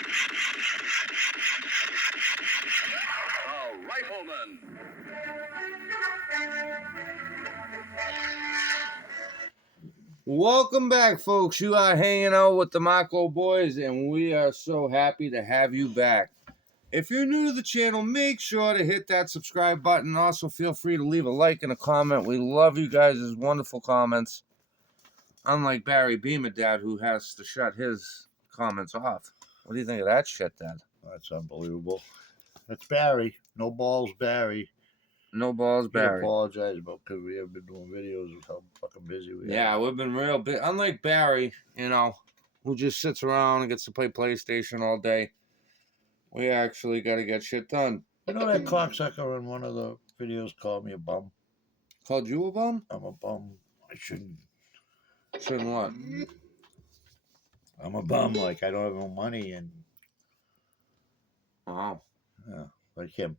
The Rifleman. Welcome back, folks. You are hanging out with the Mako Boys, and we are so happy to have you back. If you're new to the channel, make sure to hit that subscribe button. Also, feel free to leave a like and a comment. We love you guys' wonderful comments. Unlike Barry Beamer, who has to shut his comments off. What do you think of that shit, Dad? That's unbelievable. That's Barry. No balls, Barry. No balls, Barry. We apologize about because we have been doing videos of how fucking busy we are. Yeah, we've been real busy. Unlike Barry, who just sits around and gets to play PlayStation all day, we actually got to get shit done. You know that cocksucker in one of the videos called me a bum? Called you a bum? I'm a bum. I shouldn't. Shouldn't what? I'm a bum. Like, I don't have no money and... Wow. Yeah, like him.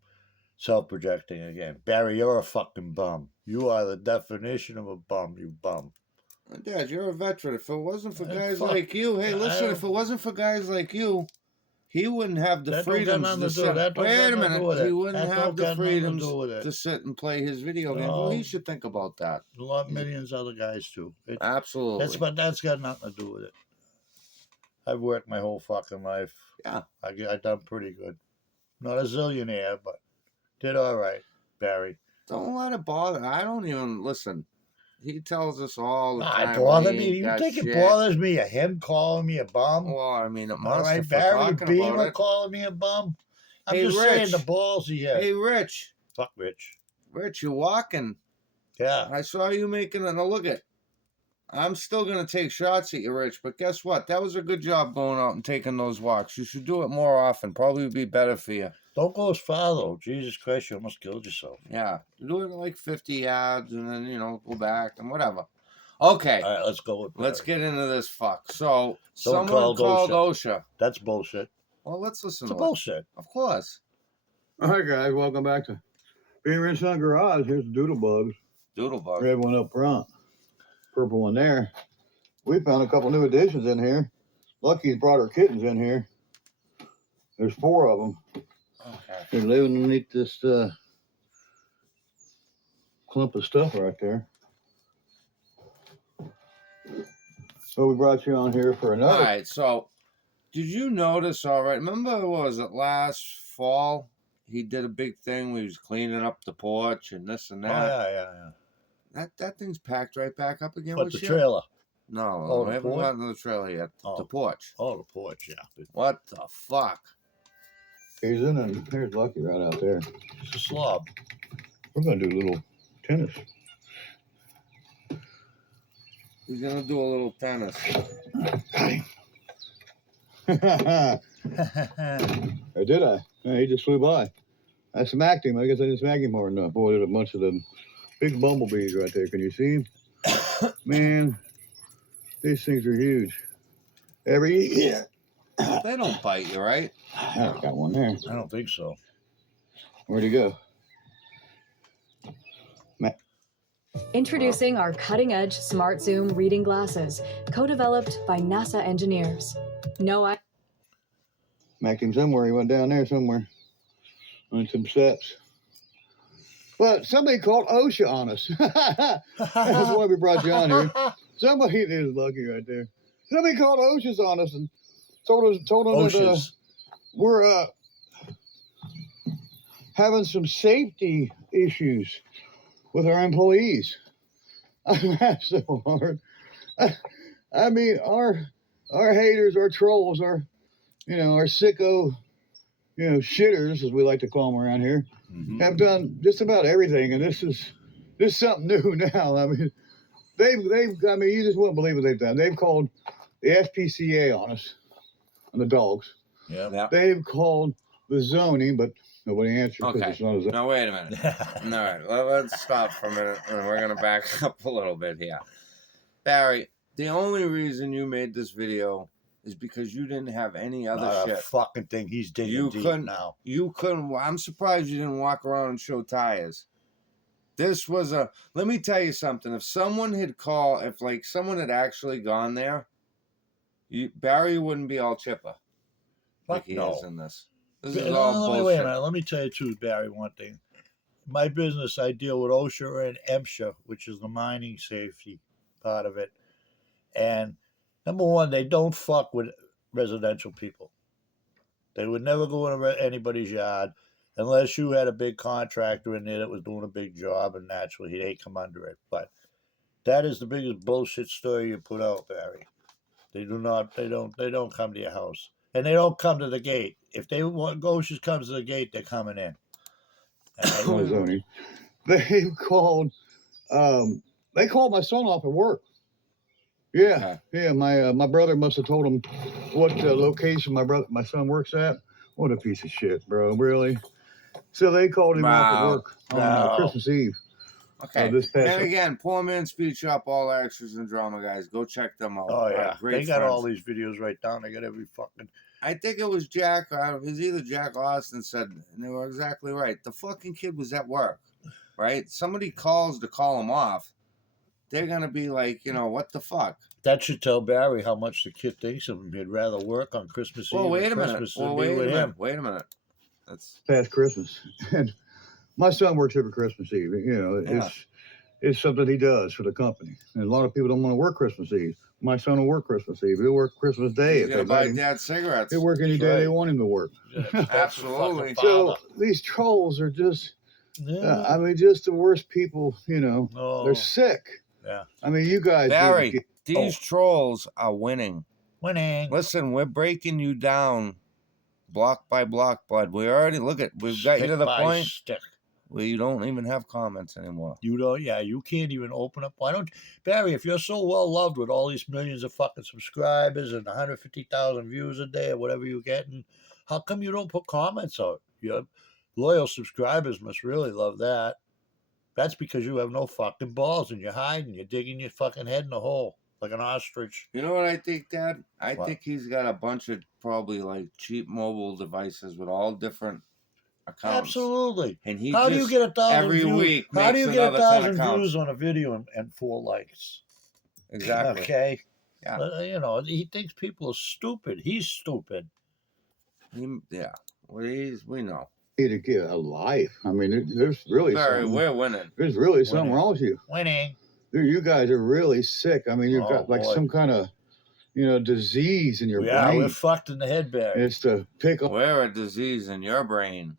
Self-projecting again. Barry, you're a fucking bum. You are the definition of a bum, you bum. Dad, you're a veteran. If it wasn't for guys like you, hey, listen, if it wasn't for guys like you, he wouldn't have the freedoms to sit. Wait a minute. He wouldn't have the freedoms to sit and play his video games. Well, he should think about that. A lot of millions of other guys, too. Absolutely. But that's got nothing to do with it. I've worked my whole fucking life. Yeah. I done pretty good. Not a zillionaire, but did all right, Barry. Don't let it bother. I don't even listen. He tells us all the time. It bothers me. You think it bothers me? Him calling me a bum? Well, I mean, it must. All right, Barry Beamer calling me a bum. I'm just saying the balls he has. Hey, Rich. Fuck Rich. Rich, you're walking. Yeah. I saw you making it. Now look at. I'm still going to take shots at you, Rich, but guess what? That was a good job going out and taking those walks. You should do it more often. Probably would be better for you. Don't go as far, though. Jesus Christ, you almost killed yourself. Yeah. Do it like 50 yards and then, go back and whatever. Okay. All right, let's go with Barry. Let's get into this fuck. So, someone called OSHA. That's bullshit. Well, let's listen to it. It's bullshit. Of course. All right, guys, welcome back to Beamer and Son Garage. Here's the Doodlebugs. Doodlebug. Red one up front. Purple one there. We found a couple new additions in here. Lucky's brought her kittens in here. There's 4 of them. Okay. They're living underneath this clump of stuff right there. So we brought you on here for another. All right, so did you notice, all right, remember, was it last fall? He did a big thing where he was cleaning up the porch and this and that. Oh, yeah. That thing's packed right back up again. But the trailer. No, we haven't gotten to the trailer yet. Oh. The porch. Oh, the porch, yeah. What the fuck? He's in and here's Lucky right out there. It's a slob. We're going to do a little tennis. He's going to do a little tennis. Or did I? No, he just flew by. I smacked him. I guess I didn't smack him hard enough. Boy, there's a bunch of them big bumblebees right there. Can you see him? Man, these things are huge. Every year. They don't bite you, right? I got one there. I don't think so. Where'd he go? Introducing our cutting-edge Smart Zoom reading glasses, co-developed by NASA engineers. Smacked him somewhere. He went down there somewhere on some steps. But somebody called OSHA on us. That's why we brought you on here. Somebody, there's Lucky right there. Somebody called OSHA's on us and told them that we're having some safety issues with our employees. I laughed so hard. I mean, our haters, our trolls, our sicko, shitters, as we like to call them around here, have done just about everything, and this is something new now. I mean, you just wouldn't believe what they've done. They've called the SPCA on us, on the dogs. Yeah. They've called the zoning, but nobody answered because it's not a zoning. Now, wait a minute. All right, let's stop for a minute, and we're going to back up a little bit here. Barry, the only reason you made this video is because you didn't have any other shit. Fucking thing. He's digging deep now. You couldn't. I'm surprised you didn't walk around and show tires. This was let me tell you something. If someone had someone had actually gone there, Barry wouldn't be all chipper. like he no. is in this. This Wait is all a bullshit. minute. Let me tell you too, Barry, one thing. My business, I deal with OSHA and MSHA, which is the mining safety part of it. And number one, they don't fuck with residential people. They would never go in anybody's yard unless you had a big contractor in there that was doing a big job, and naturally they come under it. But that is the biggest bullshit story you put out, Barry. They do not. They don't come to your house, and they don't come to the gate. If they want OSHA comes to the gate, they're coming in. Oh, Zony. They called. They called my son off at work. Yeah, yeah. My brother must have told him what location my son works at. What a piece of shit, bro! Really. So they called him off at work on Christmas Eve. Okay. This past And again, Poor Man's Speed Shop, all the extras and drama guys. Go check them out. Oh yeah, great they got friends. all these videos right down. They got every fucking. I think it was Jack. It was either Jack Austin said, and they were exactly right. The fucking kid was at work, right? Somebody calls to call him off. They're gonna be like, what the fuck? That should tell Barry how much the kid thinks of him. He'd rather work on Christmas Eve. Well, wait a minute. Christmas Well, than wait be a with minute. him. Wait a minute. That's past Christmas, and my son works every Christmas Eve. It's something he does for the company, and a lot of people don't want to work Christmas Eve. My son will work Christmas Eve. He'll work Christmas Day. He's gonna buy Dad cigarettes. He'll work any day they want him to work. Absolutely. So these trolls are just, I mean, just the worst people. They're sick. Yeah. I mean, you guys. Barry, these trolls are winning. Winning. Listen, we're breaking you down block by block, bud. We've got you to the point where you don't even have comments anymore. You don't, you can't even open up. Why don't, Barry, if you're so well loved with all these millions of fucking subscribers and 150,000 views a day or whatever you're getting, how come you don't put comments out? Your loyal subscribers must really love that. That's because you have no fucking balls and you're hiding. You're digging your fucking head in a hole like an ostrich. You know what I think, Dad? I think he's got a bunch of probably like cheap mobile devices with all different accounts. Absolutely. And he how do you get 1,000 every views? week? How do you get 1,000 accounts. views on a video and 4 likes? Exactly. Okay. Yeah. But, he thinks people are stupid. He's stupid. Yeah. We know. To get a life. I mean, there's really something. We're winning. There's really something wrong with you. Winning. You guys are really sick. I mean, you've got like some kind of, disease in your brain. Yeah, we're fucked in the head, Barry. It's to pick up. We're a disease in your brain.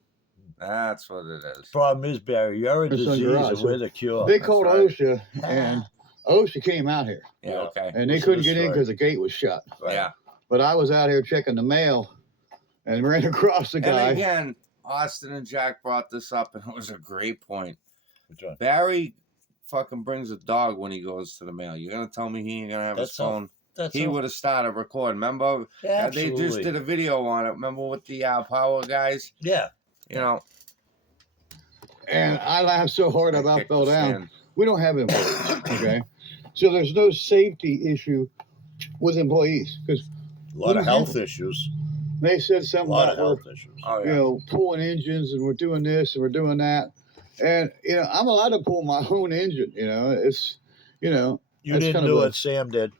That's what it is. Problem is, Barry, you're a disease and we're the cure. They called OSHA, and OSHA came out here. Yeah, okay. And they couldn't get in because the gate was shut. Right. Yeah. But I was out here checking the mail and ran across the guy. And again, Austin and Jack brought this up, and it was a great point. Which one? Barry fucking brings a dog when he goes to the mail. You're going to tell me he ain't going to have his phone? He would have started recording. Remember? Yeah, they just did a video on it. Remember with the power guys? Yeah. And I laughed so hard I about fell down. We don't have employees, okay? So there's no safety issue with employees. Because a lot of health issues. They said something about issues. Oh, yeah. Pulling engines, and we're doing this and we're doing that. And, I'm allowed to pull my own engine, it's, You didn't do it, Sam did.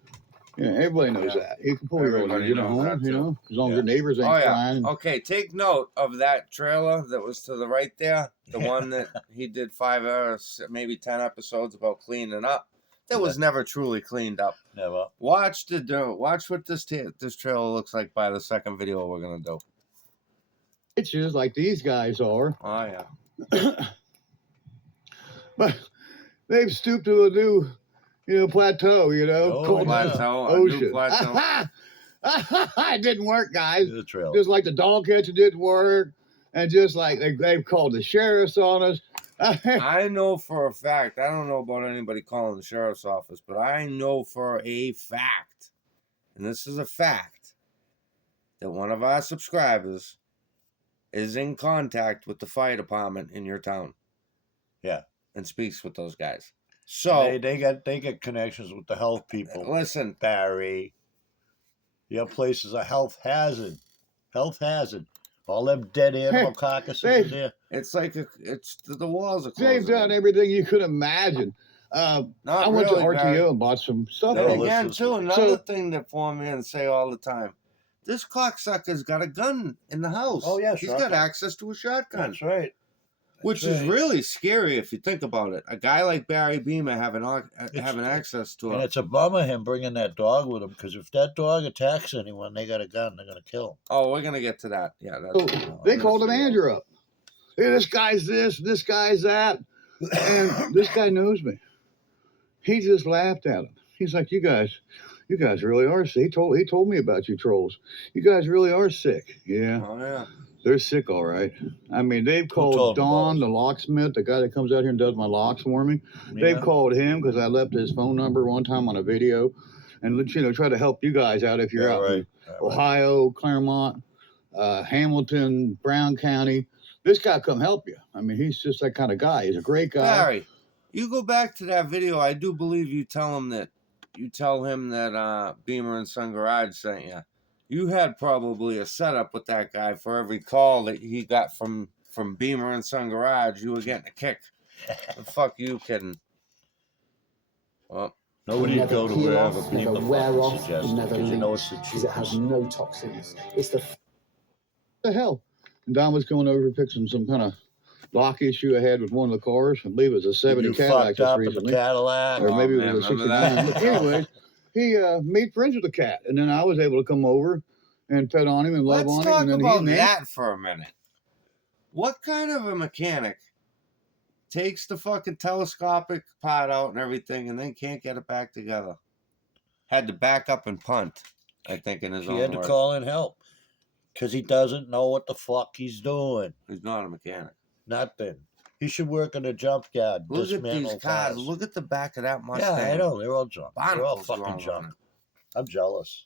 Yeah, everybody knows that. You can pull your own engine at home, as long as your neighbors ain't flying. Okay, take note of that trailer that was to the right there. The one that he did 5 hours, maybe 10 episodes about cleaning up. That was never truly cleaned up. Never. Watch what this trailer looks like by the second video we're gonna do. It's just like these guys are. Oh yeah. But they've stooped to a new, plateau. Called plateau. OSHA. New plateau. It didn't work, guys. The trailer. Just like the dog catcher didn't work, and just like they've called the sheriffs on us. I know for a fact, I don't know about anybody calling the sheriff's office, but I know for a fact, and this is a fact, that one of our subscribers is in contact with the fire department in your town. Yeah. And speaks with those guys. So they get connections with the health people. Listen, Barry, your place is a health hazard. Health hazard. All them dead animal carcasses in there. It's like the walls are closing. They've done everything you could imagine. I went to RTO and bought some stuff. And again, too, another thing that Four Men say all the time. This cocksucker's got a gun in the house. Oh, yeah, he's got shotgun. access to a shotgun. That's right. Which is really scary if you think about it. A guy like Barry Beamer having access to And it. it's a bummer him bringing that dog with him, because if that dog attacks anyone, they got a gun. They're going to kill him. Oh, we're going to get to that. Yeah. So they called the manager up. Hey, this guy's this guy's that. And this guy knows me. He just laughed at him. He's like, you guys really are sick. He told me about you trolls. You guys really are sick. Yeah. Oh, yeah. They're sick, all right. I mean, they've called Don, the locksmith, the guy that comes out here and does my locks for me. Yeah. They've called him because I left his phone number one time on a video, and try to help you guys out if you're out in Ohio, Claremont, Hamilton, Brown County. This guy come help you. I mean, he's just that kind of guy. He's a great guy. Barry, you go back to that video. I do believe you tell him that Beamer and Son Garage sent you. You had probably a setup with that guy for every call that he got from Beamer and Son Garage. You were getting a kick. The fuck you kidding? Well, nobody'd go to wherever Beamer fucking suggested, because you know it's the because it has no toxins. It's the hell. And Don was going over fixing some kind of lock issue I had with one of the cars. I believe it was a 70 Cadillac just recently. Cadillac. Or maybe it was a 69. But anyways, he made friends with the cat. And then I was able to come over and pet on him and love on him. Let's and talk then about that for a minute. What kind of a mechanic takes the fucking telescopic part out and everything and then can't get it back together? Had to back up and punt, I think, in his own words. He had to call in help because he doesn't know what the fuck he's doing. He's not a mechanic. Nothing. He should work in a jump yard. Look at these cars. Look at the back of that Mustang. Yeah, I know. They're all junk. They're all Barnacles fucking junk. I'm jealous.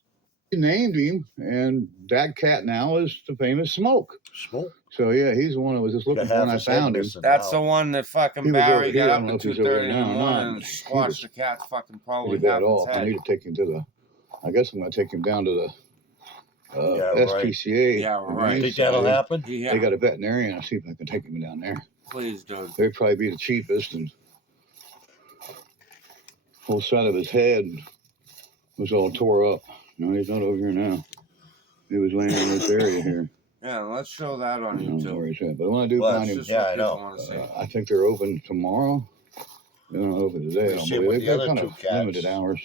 He named him, and that cat now is the famous Smoke. Smoke? So, yeah, he's the one that was just looking for when I found him. That's the one that fucking Barry got up at 2:30 in the morning and squashed the cat's fucking probably half its head. I need to take him to the, I guess I'm going to take him down to the SPCA. Yeah, right. Think that'll happen? Yeah. They got a veterinarian. I'll see if I can take him down there. Please do. They'd probably be the cheapest, and whole side of his head was all tore up. No, he's not over here now. He was laying in this area here. Yeah, let's show that on I don't know YouTube. where he's at, but when I do find him, yeah, I know. I think they're open tomorrow. They're not open today. I don't believe. They've got kind of limited hours.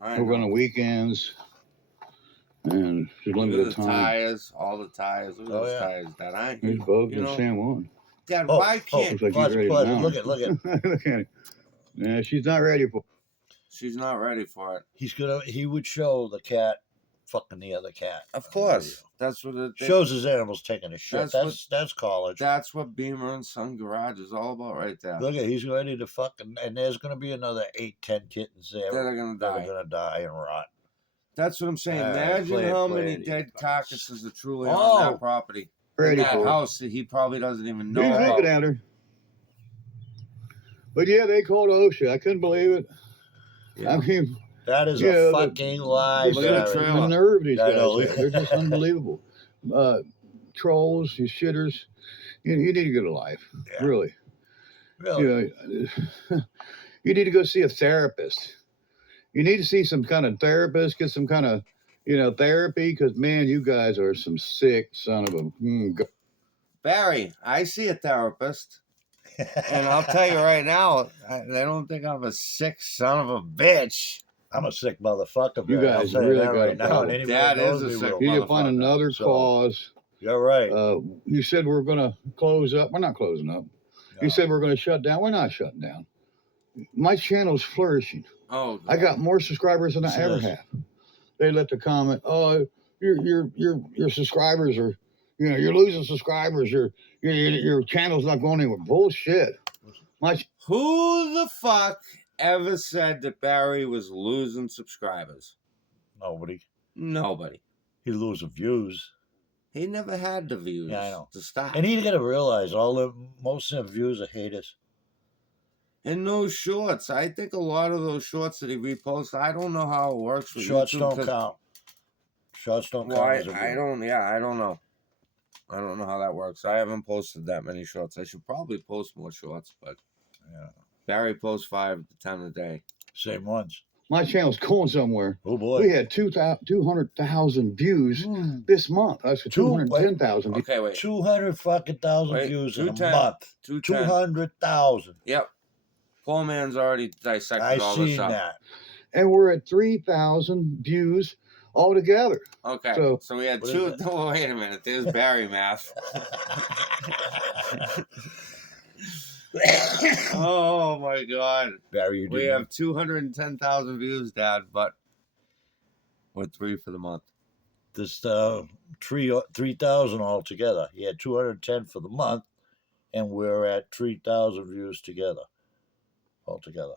We're on the weekends, and just limited time. Tires, all the tires. Look at those tires, Dad. I ain't. He's bugged in San Juan. Dad, why can't? Looks like he's ready to mount. Look at. Look at him. Yeah, she's not ready for. She's not ready for it. He would show the cat fucking the other cat. Of course. That's what it shows his animals taking a shit. That's college. That's what Beamer and Son Garage is all about right there. Look at, he's ready to fucking, and there's gonna be another 8-10 kittens there that are gonna die and rot. That's what I'm saying. Imagine how many dead carcasses are truly on that property. In that house that he probably doesn't even know about. He's looking at her. But yeah, they called OSHA. I couldn't believe it. Yeah. I mean, that is a fucking lie. The nerve of these guys. They're just unbelievable. Trolls, you shitters. You need to get a life. Yeah. Really. You need to go see a therapist. You need to see some kind of therapist, get some kind of, therapy, because, man, you guys are some sick son of a... Barry, I see a therapist. And I'll tell you right now, I don't think I'm a sick son of a bitch. I'm a sick motherfucker. You guys really got right now. That is a sick motherfucker. You need to find another cause. You're right. You said we're going to close up. We're not closing up. No. You said we're going to shut down. We're not shutting down. My channel's flourishing. Oh, God. I got more subscribers than I ever have. They left a comment. Oh, your subscribers are, you're losing subscribers. Your channel's not going anywhere. Bullshit. Who the fuck ever said that Barry was losing subscribers? Nobody. He's losing views. He never had the views to stop. And you got to realize most of the views are haters. And those shorts, I think a lot of those shorts that he reposts, I don't know how it works for shorts YouTube. Don't count. Shorts don't count. I don't know. I don't know how that works. I haven't posted that many shorts. I should probably post more shorts, but Barry posts 5 to 10 a day. Same ones. my channel's going somewhere. Oh boy. We had 200,000 views this month. That's 210,000 views. Okay, wait. 200 fucking thousand Wait, views in a 210, month. 210. 200,000. Yep. Poor man's already dissected I all this seen up. that. And we're at 3,000 views altogether. Okay, So- so we had What two. is it? Oh, wait a minute. There's Barry math. Oh my God. Barry, you We didn't- have 210,000 views, Dad, but we're 3 for the month. this 3,000 altogether. He had 210 for the month, and we're at 3,000 views together. Altogether.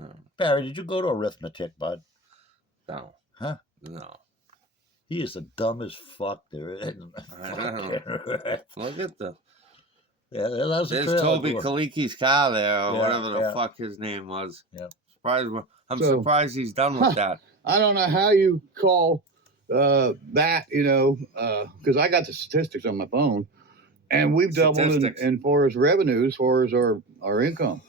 Oh, Barry, did you go to arithmetic, bud? no. Huh? No. He is the dumbest fuck there is. I know. Look at the. Yeah, that's the There's trailer Toby door. Kaliki's car there, or Yeah, whatever the yeah. fuck his name was. Yeah. I'm So- surprised he's done with that. I don't know how you call that, because I got the statistics on my phone, and we've doubled Statistics. in far as revenues, as far as our income.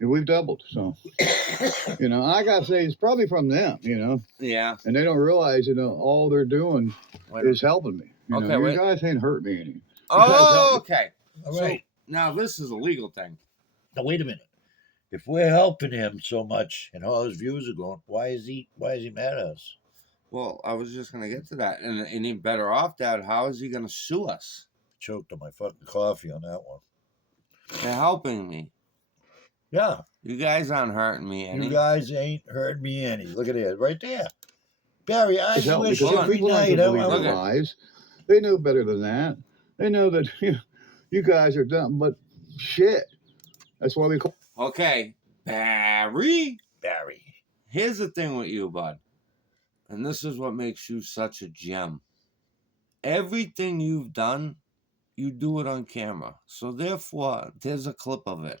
We've doubled. So, I got to say, it's probably from them, Yeah. and they don't realize, all they're doing Wait. is helping me. Okay, you wait. guys ain't hurt me any. Oh, okay. All So right. now this is a legal thing. Now wait a minute. If we're helping him so much and all his views are going, why is he mad at us? Well, I was just gonna get to that, and even better off, Dad. How is he gonna sue us? Choked on my fucking coffee on that one. They're helping me. Yeah, You guys aren't hurting me any. you guys ain't hurt me any. Look at it right there. Barry, I It's helping wish because every people aren't night. gonna believe Look their at- lies. They know better than that. They know that you guys are dumb, but shit. That's why we call. Okay, Barry. Barry. Here's the thing with you, bud, and this is what makes you such a gem. Everything you've done, you do it on camera. So therefore, there's a clip of it.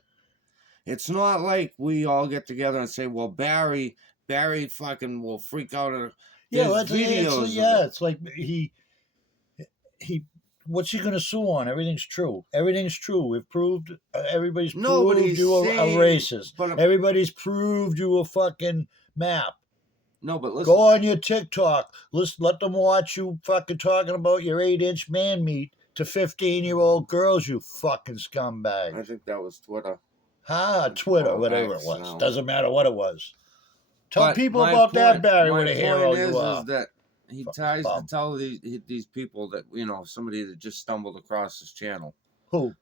It's not like we all get together and say, "Well, Barry fucking will freak out." Yeah, There's that's videos of yeah. it. It's like he. What's he gonna sue on? Everything's true. Everything's true. We've proved. Everybody's No, but proved he's you a saying- racist. but- Everybody's proved you a fucking map. No, but listen. Go on your TikTok. Let them watch you fucking talking about your 8-inch man meat to 15-year-old girls. You fucking scumbag. I think that was Twitter. Twitter, Oh, whatever it X, was. no. Doesn't matter what it was. Tell But people my about that, point- Barry. my What a hero point you are. is that he Fucking tries to bum. tell these people that somebody that just stumbled across his channel. Who?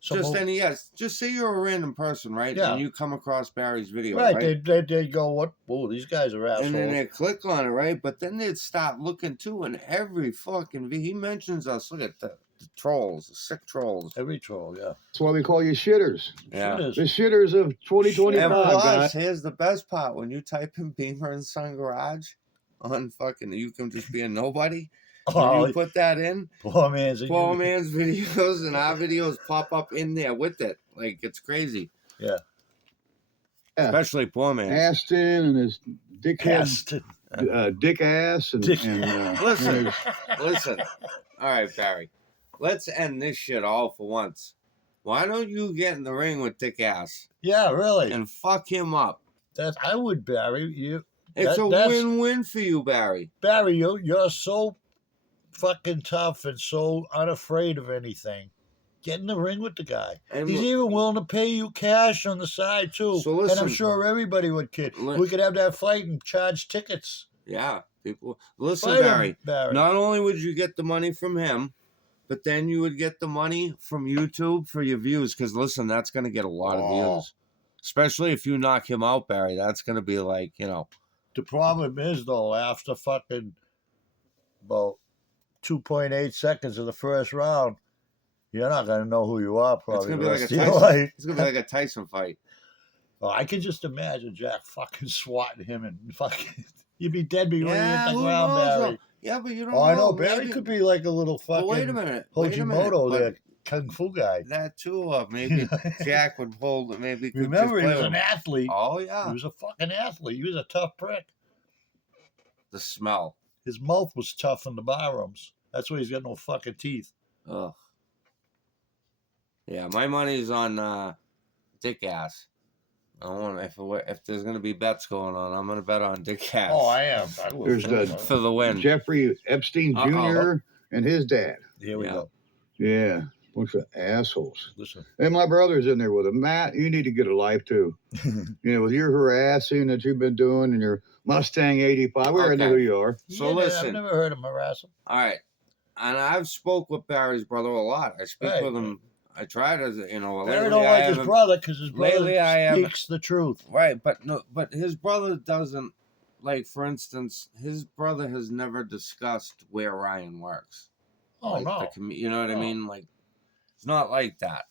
Just say you're a random person, right? Yeah. And you come across Barry's video, Right, right? they go, what? Oh, these guys are assholes. And then they click on it, right? But then they'd stop looking too, and every fucking he mentions us. Look at the trolls, the sick trolls. Every troll, yeah. That's why we call you shitters. Yeah. It The is. shitters of And 2025, plus, guys. here's the best part: when you type in Beamer and Son Garage on fucking, you can just be a nobody. When Oh, you put that in, poor man's. poor man's videos and our videos pop up in there with it. Like, it's crazy. Yeah. Yeah. Especially poor man. Aston and his dickhead, Aston. dick ass, and, Dick- Listen. and Listen. All right, Barry. Let's end this shit all for once. Why don't you get in the ring with Dick Ass Yeah, really. and fuck him up? I would, Barry. It's a that's- win-win for you, Barry. Barry, you're so fucking tough and so unafraid of anything. Get in the ring with the guy. And He's look- even willing to pay you cash on the side too. So and listen- I'm sure everybody would kid. Li- We could have that fight and charge tickets. Yeah, people. Listen, Fight him, Barry. Barry. Not only would you get the money from him, but then you would get the money from YouTube for your views. Because listen, that's going to get a lot of Oh. views. Especially if you knock him out, Barry. That's going to be like, The problem is though, after fucking about 2.8 seconds of the first round, you're not gonna know who you are it's probably going to the be like rest a of your Tyson. life. It's going to be like a Tyson fight. Oh, I can just imagine Jack fucking swatting him and fucking you'd be dead before you hit the who ground, knows, Barry. though? Yeah, but you don't Oh, I know. Maybe- Barry could be like a little But fucking wait a minute. Wait a minute. Hojimoto but there, kung fu guy. That too, or maybe Jack would hold it. Maybe could Remember, just he play was with an him. athlete. Oh He yeah, was a fucking athlete. He was a tough prick. the smell. His mouth was tough in the barrooms. That's why he's got no fucking teeth. Ugh. Yeah, my money's on Dick Ass. If there's gonna be bets going on, I'm gonna bet on Dick Cass. Oh, I am. I will. There's the for the win. Jeffrey Epstein Jr. and his dad. Here we Yeah. go. Yeah, bunch of assholes. Listen. And my brother's in there with him. Matt, you need to get a life too. With your harassing that you've been doing and your Mustang 85. We already know Okay. who you are. So Yeah, listen. I've never heard him harass him. All right, and I've spoke with Barry's brother a lot. I speak Right. with him. I try to, Barry don't like his brother because his brother lately I haven't- speaks the truth. Right, but his brother doesn't. Like, for instance, his brother has never discussed where Ryan works. Oh, like no. You know what I No. mean? Like, it's not like that.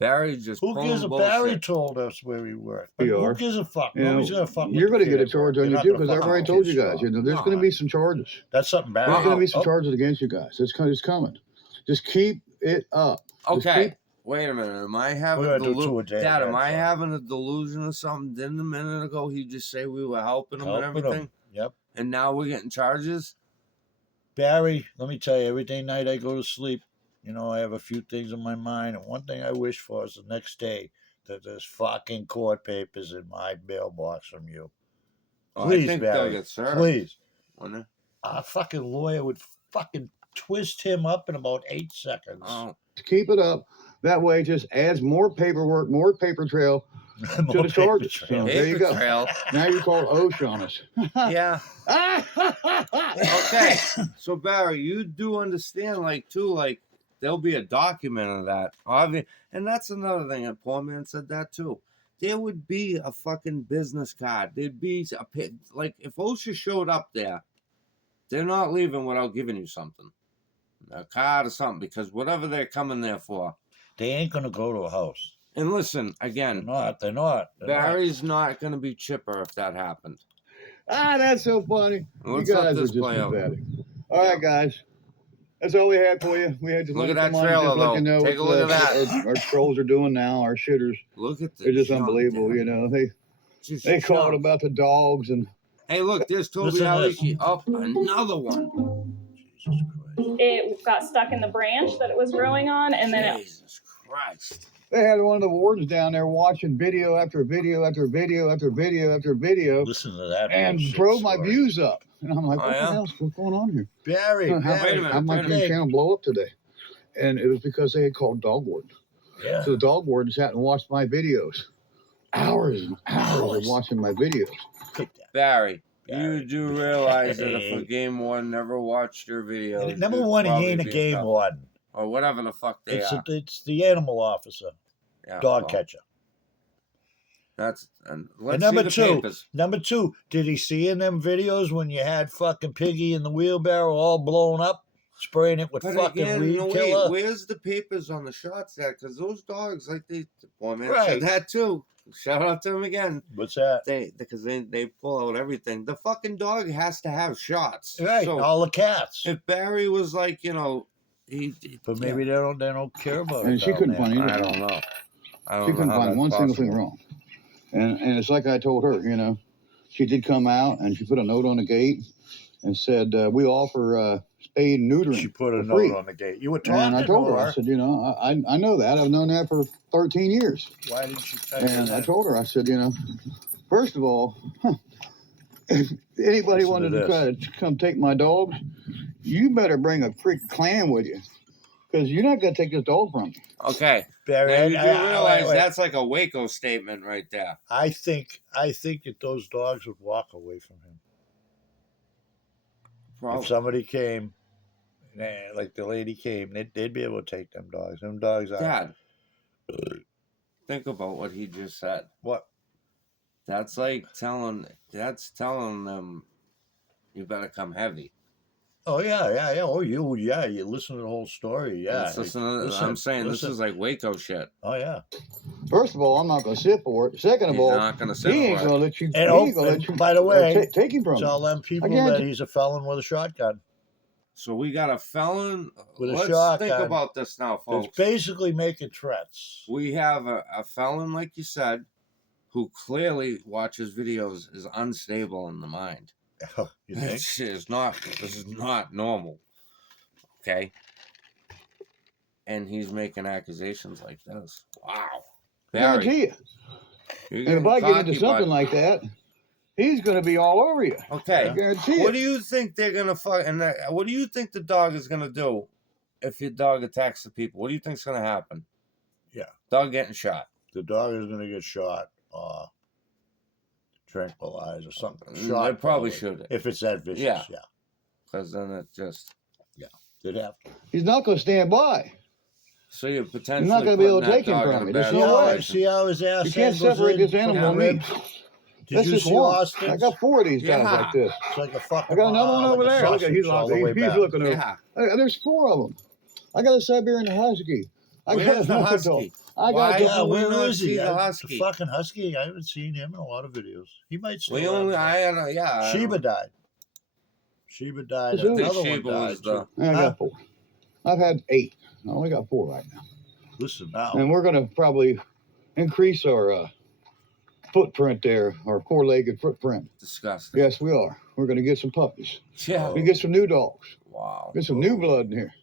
Barry just Who pulling gives a bullshit. Barry told us where we work. But You who are. gives a fuck? You know, Nobody's going to fuck with You're going to the get a kid. charge on You're you not too gonna because I've fuck already with told kids, you guys. Sean. There's No, going to be some charges. That's something Barry. There's going to be some Oh, charges against you guys. It's coming. Just keep it up. Just Okay, keep- wait a minute. Am I having We're gonna do 2 a day Dad, am again, I son. having a delusion or something? Didn't a minute ago he just say we were helping him and helping everything? him. Yep. And now we're getting charges? Barry, let me tell you, every day night I go to sleep, I have a few things in my mind. And one thing I wish for is the next day that there's fucking court papers in my mailbox from you. Please, I think Barry. they'll get served. Please. Wouldn't it? A fucking lawyer would fucking twist him up in about 8 seconds. Oh, keep it up. That way, it just adds more paperwork, more paper trail to More the charges. paper trail. So there you paper go. trail. Now you call OSHA on us. Yeah. Okay. So Barry, you do understand, there'll be a document of that, obviously, and that's another thing. And poor man said that too. There would be a fucking business card. There'd be if OSHA showed up there, they're not leaving without giving you something, a card or something, because whatever they're coming there for. They ain't going to go to a house. And listen, They're again, not. They're not. Barry's not going to be chipper if that happened. That's so funny. Let's you let guys are this just play out. pathetic. All right, guys. That's all we had for you. We had to Look at come that on and trailer, just let you though. know Take a what look at that. Our trolls are doing now. Our shitters. Look at They're just junk, unbelievable. Dad. They called about the dogs and Hey, look, there's Toby Listen to this. Aliki. Oh, another one. Jesus Christ. It got stuck in the branch that it was growing on, and then Jesus Christ. they had one of the wardens down there watching video after video after video after video after video Listen to that. and bullshit drove my story. views up. And I'm like, Oh, what yeah? the hell's going on here? Barry, How Barry. Wait a minute, how might wait a your minute. channel blow up today? And it was because they had called dog wardens. Yeah. So the dog warden sat and watched my videos. Hours and hours of watching my videos. Take that. Barry, Barry. you do realize that if a game warden never watched your videos, Number you'd one, he probably ain't a be in game trouble. warden. Or whatever the fuck they are. It's the animal officer, Yeah, dog well, catcher. And let's And number see the two, papers. did he see in them videos when you had fucking Piggy in the wheelbarrow all blown up, spraying it with But fucking again, weed no, wait, killer? where's the papers on the shots at? Because those dogs, the poor man Right. said that too. Shout out to him again. What's that? They pull out everything. The fucking dog has to have shots. Right, So all the cats. if Barry was But maybe they don't care about it. And she down couldn't there. find anything. I don't know. She couldn't how find that's one single thing possible. wrong. And it's like I told her, she did come out and she put a note on the gate and said, we offer spade and neutering. She put a for free. note on the gate. You were talking And I told to her, I said, I know that. I've known that for 13 years. Why didn't she tell you And I that? told her, I said, first of all, if anybody Listen wanted to to try to come take my dogs, you better bring a freaking clan with you. Because you're not going to take this dog from me. Okay. Barry, Now, you do realize wait. that's like a Waco statement right there. I think that those dogs would walk away from him. If somebody came, like the lady came, they'd be able to take them dogs. Them dogs are. Dad, think about what he just said. What? That's telling them you better come heavy. Oh yeah. Oh you listen to the whole story. Yeah. Let's listen to, I'm saying this is like Waco shit. Oh yeah. First of all, I'm not going to sit for it. Second of He's all, not going to sit he ain't for going it. to let you. And, he ain't gonna let you by the way, take him from tell me. them people Again, that he's a felon with a shotgun. So we got a felon. With a Let's shotgun. think about this now, It's folks. basically making threats. We have a felon, like you said, who clearly watches videos, is unstable in the mind. You think? This is not normal. Okay? And he's making accusations like this. Wow. Barry. Guarantee you. You're And if I getting get into cocky, something bud. like that, he's going to be all over you. Okay. I guarantee What it. do you think they're gonna fuck? And what do you think the dog is gonna do if your dog attacks the people? What do you think's gonna happen? Yeah. Dog getting shot. The dog is going to get shot, tranquilized or something. They Shot probably shoot it. if it's that vicious. Yeah. Yeah. Because then it just. They'd have to. He's not going to stand by. So you're potentially. You're not going to be able to putting take that him dog from in me. a There's bad no way. situation. See how his ass You can't goes separate in this from animal the and me. ribs? Did That's you just see one. Austin's? I got 4 of these guys Yeah. like this. It's like a fucking. I got another one over like a there. Look at he's sausage all locked. the way He's back. looking over. Yeah. There's 4 of them. I got a Siberian Husky. I got Where's the another husky? dog. I Why got do Yeah, we where not is see he? the The husky? fucking husky. I haven't seen him in a lot of videos. He might still. We have only. one. I don't know. Yeah. I Sheba don't- died. Sheba died. Who's that? Another one Sheba was died. the. I Huh? got 4. I've had 8. I only got 4 right now. Listen now. And we're going to probably increase our footprint there, our 4-legged footprint. Disgusting. Yes, we are. We're going to get some puppies. Yeah. We get some new dogs. Wow. Get some new blood in here.